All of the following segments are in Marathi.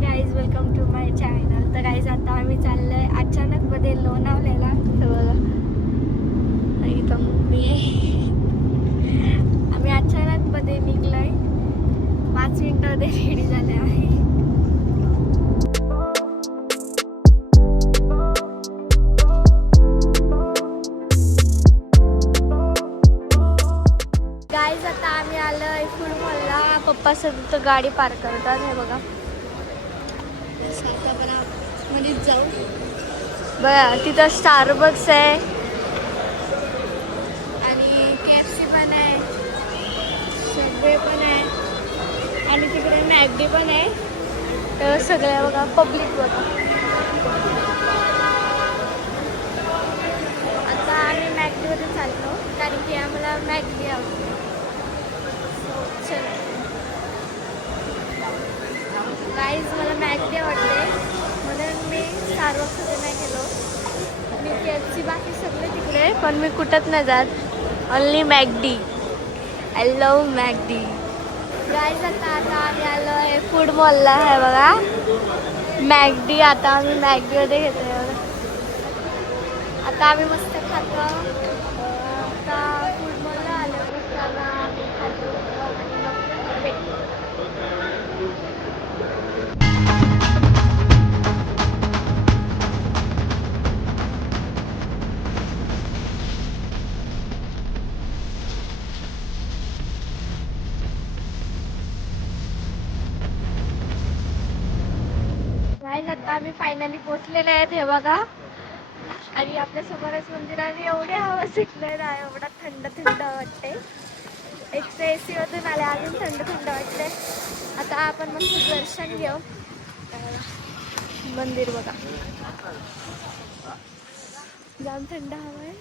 Guys, welcome to my channel. तर गाईज आता आम्ही चाललोय अचानक मध्ये लोणावळ्याला. तर बघा इथं मी आहे. आम्ही अचानक मध्ये निघलोय, 5 मिनिटामध्ये रेडी झाले आहे. गाईज आता आम्ही आलोय फूड मॉलला. पप्पा सध्या गाडी पार्क करतात. हे बघा, मध्ये जाऊ बघा, तिथं स्टारबक्स आहे आणि KFC पण आहे, सबवे पण आहे आणि तिकडे मॅगडी पण आहे. तर सगळ्या बघा, पब्लिक बघा. आता आम्ही मॅगडीमध्ये चाललो कारण की आम्हाला मॅगडी आवडते. चला गाईज, मला मॅगडी आवडते म्हणून मी स्टारबक्समध्ये नाही गेलो. मी KFC बाकी सगळे तिकडे, पण मी कुठंच नाही जात. ओनली मॅगडी. आय लव मॅगडी. गाईज आता आम्ही आलो आहे फूड मॉलला. आहे बघा मॅगडी. आता आम्ही मॅगडीमध्ये घेतो आहे बघा. आता आम्ही मस्त खातो. आता फूड मॉलला आलो मस्त आम्ही खातो आणि मग भेटतो. आता आम्ही फायनली पोहोचलेले आहेत. हे बघा, आणि आपल्या समोरच मंदिर आणि एवढे हवा सुटले ना, एवढा थंड थंड वाटते. एक तर AC मधून आले, अजून थंड थंड वाटते. आता आपण मस्त दर्शन घेऊ. मंदिर बघा, जाम थंड हवा आहे.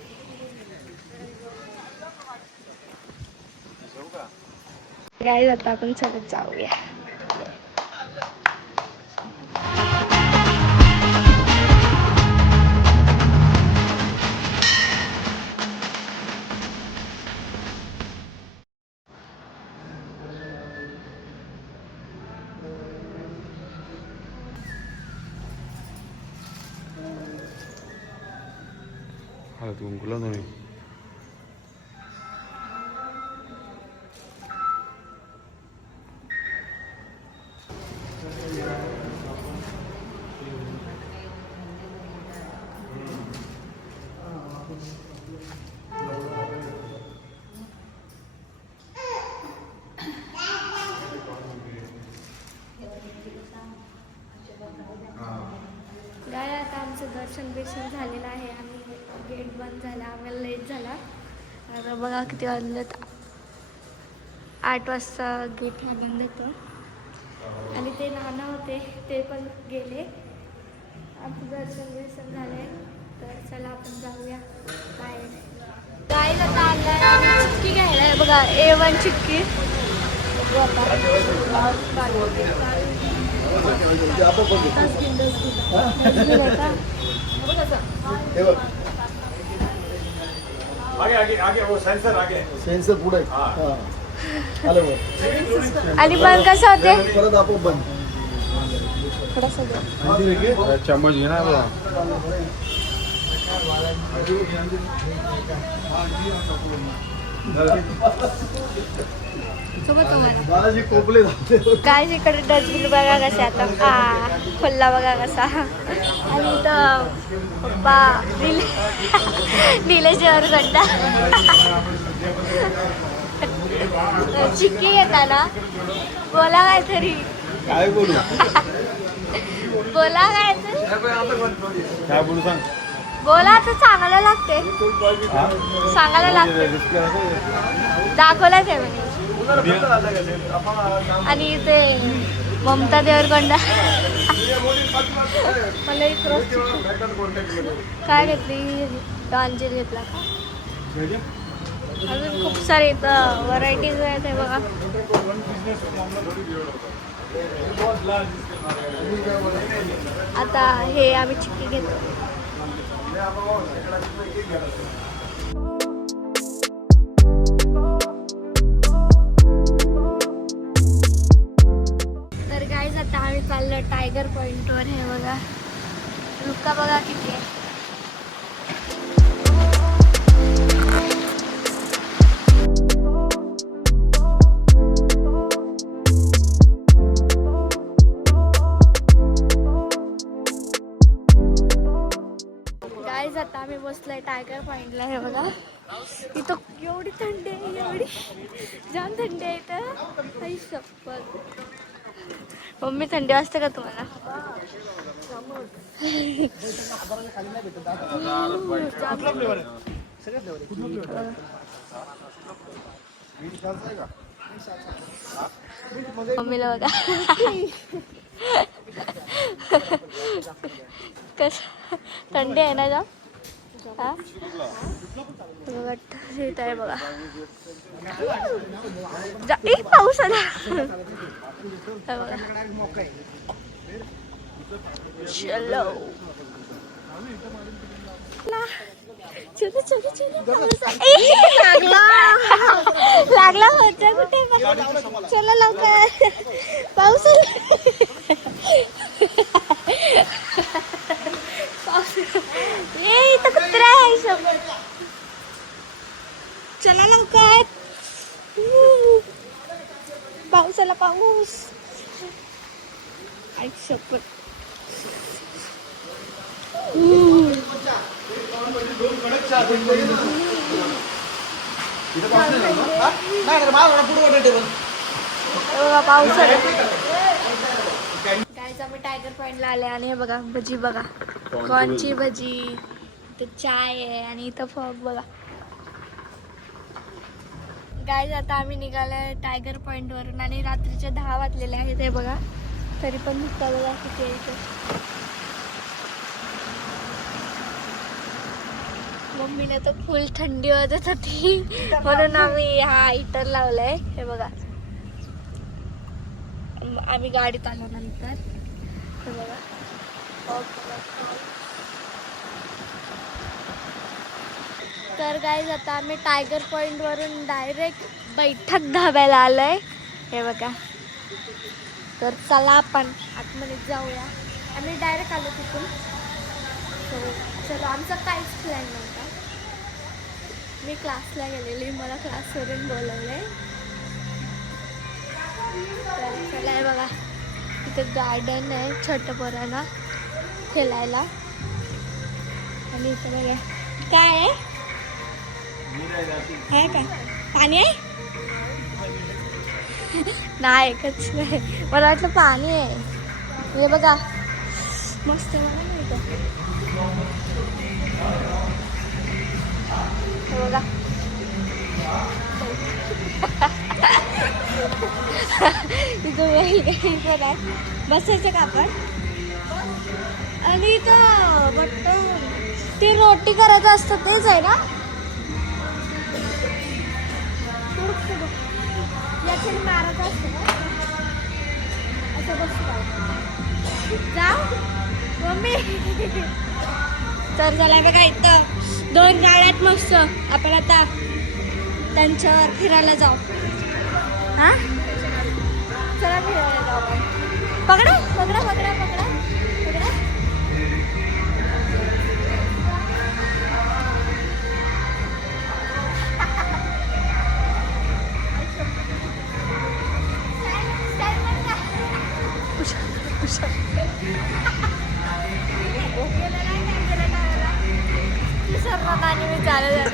गाईज आता आपण चालत जाऊया. Gugulan नाही. गाय आता आमचं दर्शन बिर्शन झालेलं आहे आणि गेट बंद झाला. आम्हाला लेट झाला. आता बघा किती वाजलेत. 8 वाजता गेट हा बंद होतो. आणि ते नाना होते ते पण गेले. आमचं दर्शन बिर्शन झालंय. तर चला आपण जाऊया बाहेर. गाईज आता आणलाय आम्ही चिक्की घ्यायला. आहे बघा A1 चिक्की. बघू आता सेन्सर पुढे आणि पण कसं होते परत आपण बंद चम्मच घे ना बघा. बालाजी कोपले काय इकडे डस्टबिन बघा कसे आता खुल्ला बघा कसा. आणि इथं पप्पा निलेश्वर गड्डा चिक्की येताना बोला काहीतरी. काय बोलू बोला काहीतरी. काय बोलू सांग. बोला तर चांगलं लागते. सांगायला लागते. दाखवलं ते म्हणे. आणि ते ममता देवरकोंडा. मला इथं काय घेतली, अंजीर घेतला का. अजून खूप सारे इथं व्हरायटीज आहेत. हे बघा आता हे आम्ही चिक्की घेतो. तर गाईज आता आम्ही चाललं टायगर पॉइंटवर. हे बघा धुका बघा किती आहे. गाईज आता आम्ही बसलोय टायगर पॉइंटला. हे बघा इथं एवढी थंडी आहे, एवढी जाम थंडी आहे इथं. आई शप्पथ. मम्मी थंडी वाजते का तुम्हाला? मम्मीला बघा कस थंडी आहे ना जाम. हा येत आहे बघा. पाऊस आला. चलो चलो चलो चलो. लागला होता कुठे. चला लवकर पाऊस ये इथं कुत्रा आहे सब. चला लवकर. पाऊस आला पाऊस. आई शपथ. पाऊस आला. गाईज आम्ही टायगर पॉइंटला आले आणि हे बघा भजी बघा. कॉर्नची भजी. इथं चाय आहे आणि इथं फॉग बघा. गाईज आता आम्ही निघालोय टायगर पॉइंट वरून आणि रात्रीचे 10 वाजलेले आहेत. हे बघा तरी पण नुसता बघा किती आहे इथे. मम्मीने तर फुल थंडी वाजत होती म्हणून आम्ही हा हीटर लावलाय. हे बघा आम्ही गाडीत आलो नंतर. हे बघा तर गाईज आता आम्ही टायगर पॉइंट वरून डायरेक्ट बैठक धाब्याला आलोय. हे बघा तर चला आपण आतमध्ये जाऊया. आम्ही डायरेक्ट आलो तिथून. चलो आमचा काहीच प्लॅन नव्हता. मी क्लासला गेलेली, मला क्लासवरून बोलवलंय. तर चला हे बघा इथं गार्डन आहे छोट्या पोरांना खेळायला. आणि इथं बघा काय आहे. आहे का पाणी आहे. नाही एकच नाही. मला वाटलं पाणी आहे. हे बघा मस्त बघा ना इथं. हे बघा इथं आहे. बसायचं का आपण. आणि इथं बटन ते रोटी करायचं असतं तेच आहे ना. याच्याने मारायचं असतं का असं बसतो. जाऊ मम्मी. तर झाला बघा इथं 2 गाड्यात मस्त. आपण आता त्यांच्यावर फिरायला जाऊ. हा चला फिरायला जाऊ आपण. पकडा पकडा पकडा पकडा पकडा. आणि मी चालत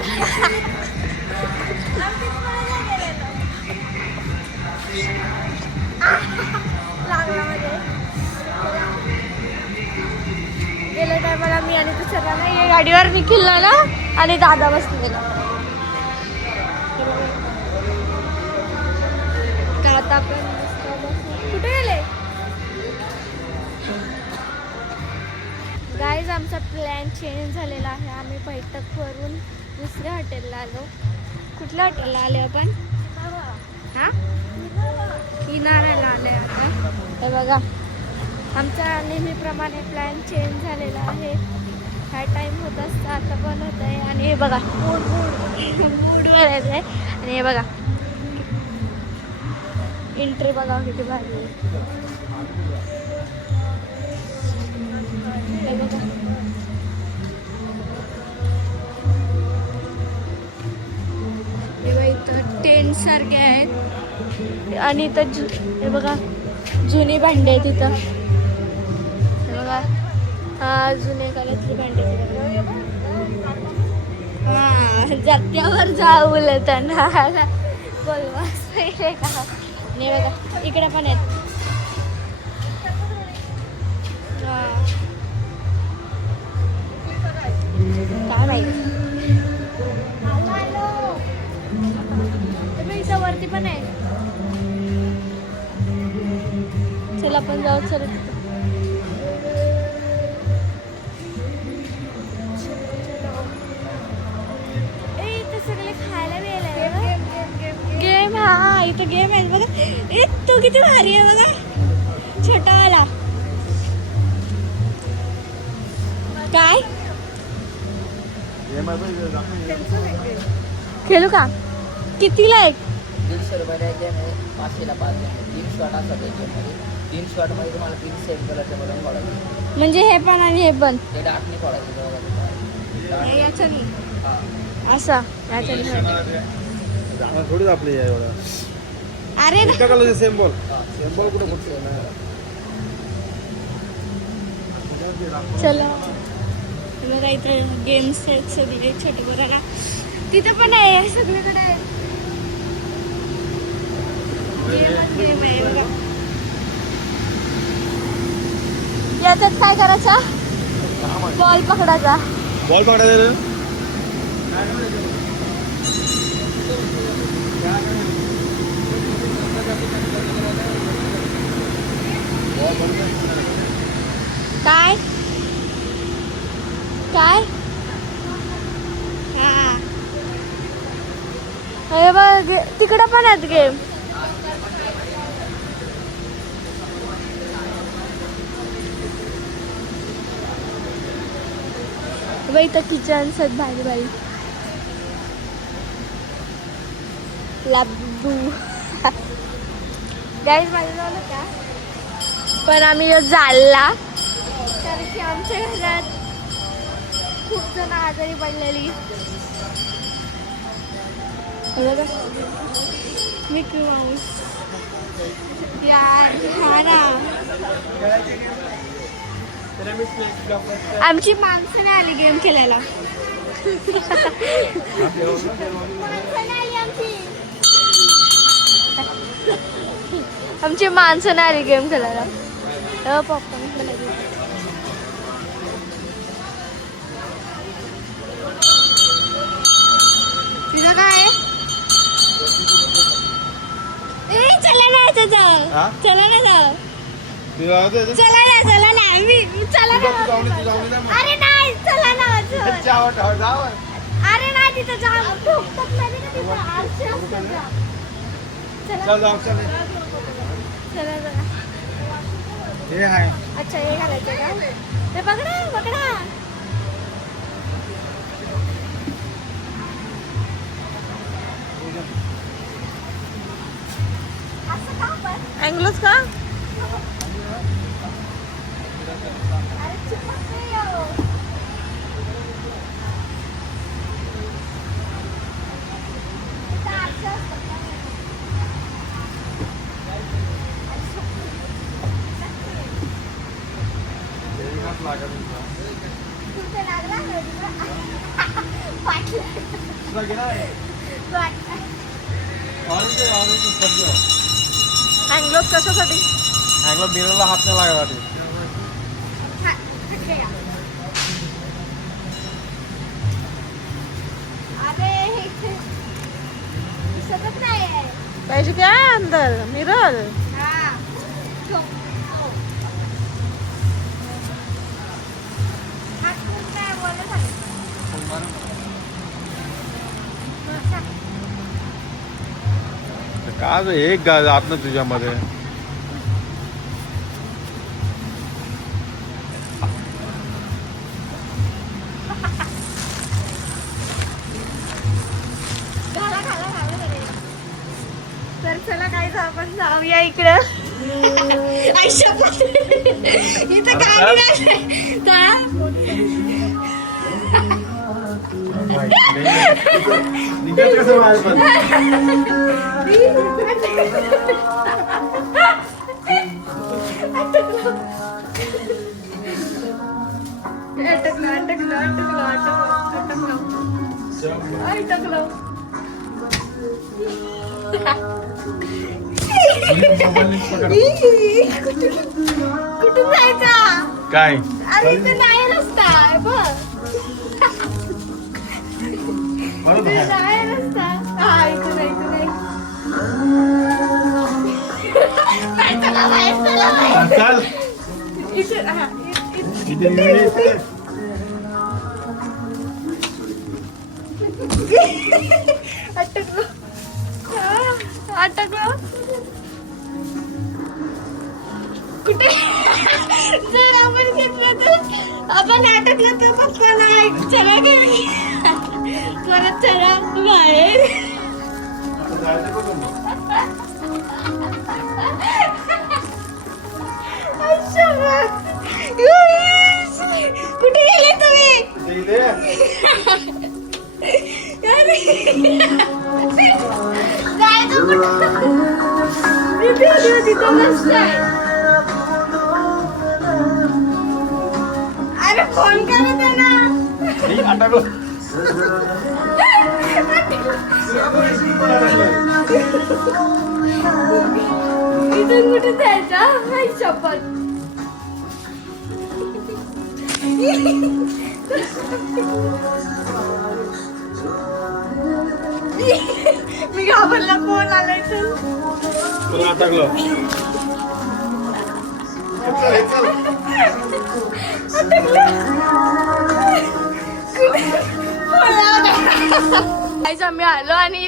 लागला मध्ये. गेल्या टायमाला मी आणि दुसऱ्या नाही गाडीवर निखिलला ना आणि दादा बसलेला. आता आपण कुठे गेले. गाईज आमचा प्लॅन चेंज झालेला आहे. आम्ही बैठकवरून दुसऱ्या हॉटेलला आलो. कुठल्या हॉटेलला आले आपण. हा किनाऱ्याला आले आपण. हे बघा आमचा नेहमीप्रमाणे प्लॅन चेंज झालेला आहे. हा टाईम होत असता आता पण होत आहे. आणि हे बघा मूडवर आहे. आणि हे बघा एंट्री बघा किती भारी. गेम्स सारखे आहेत आणि इथं हे बघा जुनी भांडी आहेत इथं. हे बघा हा जुने काळातली भांडी हा जात्यावर जाऊ बोलताना बोलवास पहिले का नाही बघा इकडे पण आहेत. काय माहिती इथं वरती पण आहे. चला आपण जाऊ. चल इथं सगळे खायला मिळालं गेम. हा इथं गेम आहे बघा. तो किती भारी आहे बघा छोटा वाला. काय खेळू का? कितीला आहे? 150 रुपयाला गेम आहे. 500ला 5 गेम आहे. 3 शॉट असतात गेममध्ये. 3 शॉटमध्ये तुम्हाला 3 सेम कलरचे बलून फोडायचे. म्हणजे हे पण आणि हे पण ते डार्कने फोडायचे याच्यानी असा याच्यानी. थोडीच आपली आहे एवढं. अरे एका कलरचे सेम बॉल. सेम बॉल कुठं फक्त चला बघा इथं गेम्स आहेत सगळे छोटे बघा. तिथं पण आहे सगळीकडे आहे. गेम आहे बघा. याच्यात काय करायचा? बॉल पकडायचा. बॉल पकडायचा. काय काय हा हे बघ तिकडं पण आहेत गेम. बाई तर किचन्स आहेत भारी भारी. लाबू गाईज माझ्याजवळ होता पण आम्ही जाळला कारण की आमच्या घरात खूप जण आजारी पडलेली. मिकी माऊस यार हा ना. आमची माणसं नाही आली गेम खेळायला. आमची माणसं नाही आली गेम खेळायला. पप्पा तिथं काय चला ना चला ना जाऊ. चला ना चला ना मी चला ना. अरे नाही चला ना अरे नाही तिथं जाऊ. ठोकतात नाही का तिथं आरसे असतात जा. चला चला चला. हे आहे. अच्छा हे घालायचं का? ते पकडा पकडा. अँगलच का? अँगलोज कशासाठी? अँगल मिररला हात नाही लागला ते. पाहिजे काय अंदर मिरर. काय एक जात ना तुझ्यामध्ये. तर चला काय आपण जाऊया इकडं. इथं काय निघायचं कसं बाहेर पण? कुठून जायचा? काय अरे इथे नाही रस्ता आहे बघ. बरं इथे बाहेर. नाही रस्ता. हा, इथे नाही, इथे नाही. नाही, चला बाहेर, चला बाहेर. चाल इथे, हा, इथे अटकलो. हा, अटकलो. कुठे जर आपण घेतलं तर आपण अटकलं तर पप्पा नाही चला घरी. परत चला बाहेर. जायचं कुठून? कुठे गेले तुम्ही? इथे जायचं कुठं? इथे आली होती तो रस्ता आहे. अरे फोन करा त्यांना. मी अटकलो. इथून कुठे जायचं? हाय शपथ. मी घाबरला फोन आलाय तर. तुला अटकलो. आम्ही आलो आणि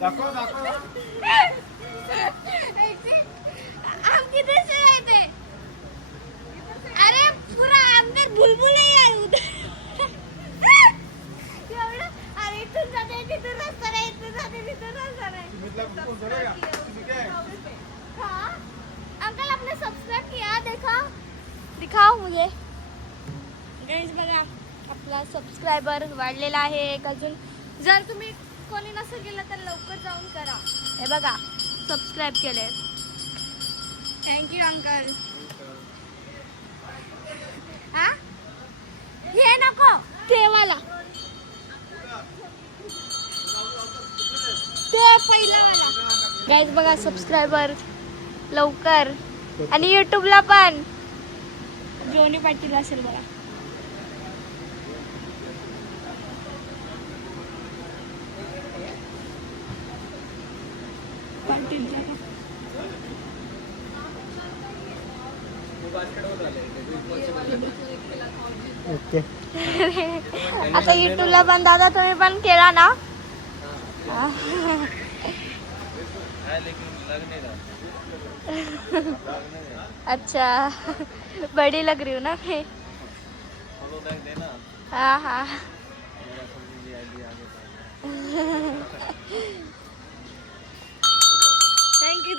दाखव दाखव. हम किधर से आए थे? अरे पूरा अंदर बुलबुल है यार उधर. एवढं अरे इथून जाते तिथून रस्ता नाही, इथून जाते तिथून रस्ता नाही. मतलब कौन चलेगा? किसी क्या है? हाँ अंकल आपने सब्सक्राइब किया देखा दिखाओ मुझे. गाइस बघा आपला सबस्क्रायबर वाढलेला आहे एक अजून. जर तुम्ही कोणी नसेल केलं तर लवकर जाऊन करा. हे बघा सबस्क्राईब केले. Thank you uncle. हा हे नको ते वाला ते पहिला वाला. गाईज बघा सबस्क्रायबर लवकर. आणि युट्यूबला पण जोनी पाटील असेल बघा. पाटील ओके. आता युट्यूबला पण दादा तुम्ही पण केला ना. अच्छा बड़ी लग रही हूँ ना मैं. हाँ हाँ. Thank you.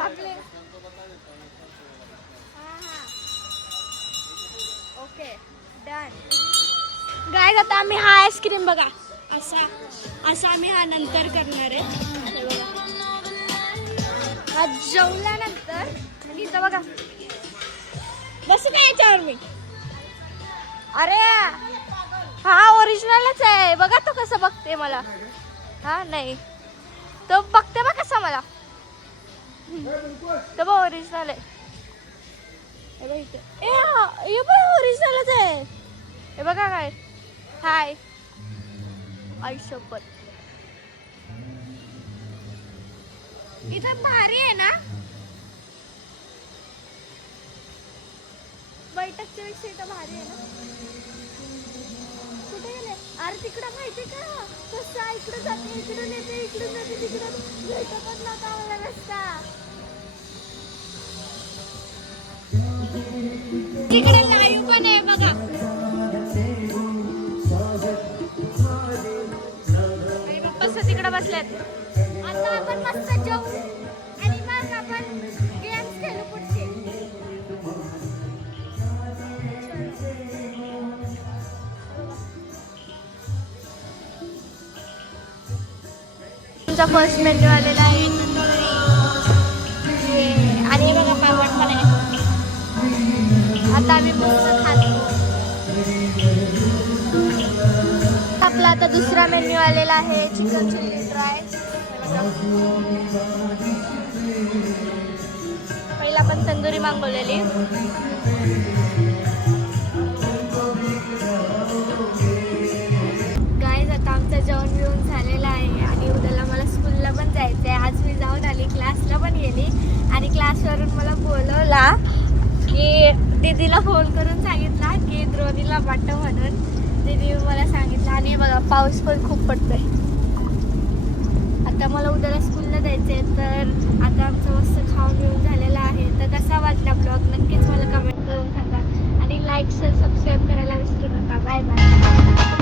आपले ओके डन. गाय आता आम्ही हा आईस्क्रीम बघा असा असा आम्ही हा नंतर करणार आहे. हे बघा. हा जेवल्यानंतर आणि इथं बघा बसू काय याच्यावर मी. अरे हा ओरिजिनलच आहे बघा. तो कसं बघते मला. हा नाही तो बघते बघ कसा मला. तो बघ ओरिजिनल आहे. हे बघ इथे. हे बघ ओरिजिनलच आहे. हे बघा काय. हाय आई शपथ. इथं भारी आहे ना. बैठकच्या पेक्षा इथं भारी आहे ना. कुठे गेले. अरे तिकडं माहिती का कसं इकडं जाते इकडून येते इकडून जाते तिकडून भेटतच नव्हता मला रस्ता. तिकडे लाईव्ह पण आहे बघा. आणि पप्पा तिकडे बसलेत. आता आपण मस्त जाऊ आणि मग आपण गेम्स खेळू पुढचे. तुमचा फर्स्ट मेन्यू आलेला आहे आणि हे बघा पापड पण आहे. आता आम्ही मस्त खातो. आपला आता दुसरा मेन्यू आलेला आहे चिकन चिल्ली ड्राय. पहिला पण तंदुरी मागवलेली. गाईज आता आमचं जेवण बिवून झालेलं आहे आणि उद्याला मला स्कूलला पण जायचं आहे. आज मी जाऊन आली क्लासला पण गेली आणि क्लासवरून मला बोलवला की दीदीला फोन करून सांगितला की द्रोणीला पाठव म्हणून. दीदी मला सांगितलं आणि बघा पाऊस पण खूप पडतोय. आता मला उद्याला स्कूलला जायचं आहे. तर आता आमचं मस्त खाऊन घेऊन झालेलं आहे. तर कसा वाटला ब्लॉग नक्कीच मला कमेंट करून सांगा आणि लाईक सबस्क्राईब करायला विसरू नका. Bye bye.